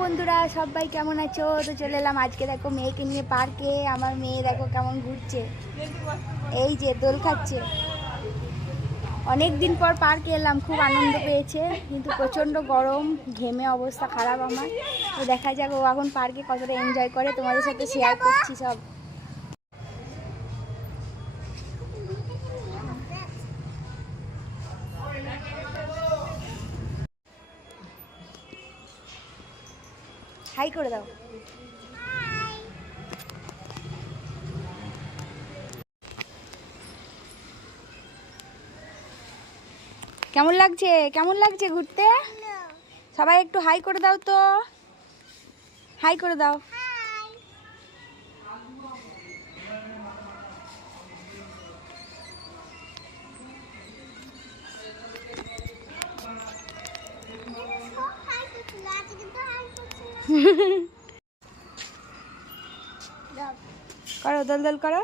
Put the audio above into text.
বন্ধুরা, সবাই কেমন আছো? তো চলে এলাম আজকে, দেখো মেয়েকে নিয়ে পার্কে। আমার মেয়ে দেখো কেমন ঘুরছে, এই যে দোল খাচ্ছে। অনেক দিন পর পার্কে এলাম, খুব আনন্দ পেয়েছে, কিন্তু প্রচণ্ড গরম, ঘেমে অবস্থা খারাপ আমার। তো দেখা যাক ও এখন পার্কে কতটা এনজয় করে, তোমাদের সাথে শেয়ার করছি সব। হাই করে দাও। কেমন লাগছে, কেমন লাগছে ঘুরতে? সবাই একটু হাই করে দাও তো, হাই করে দাও। করো, দোল দোল করো।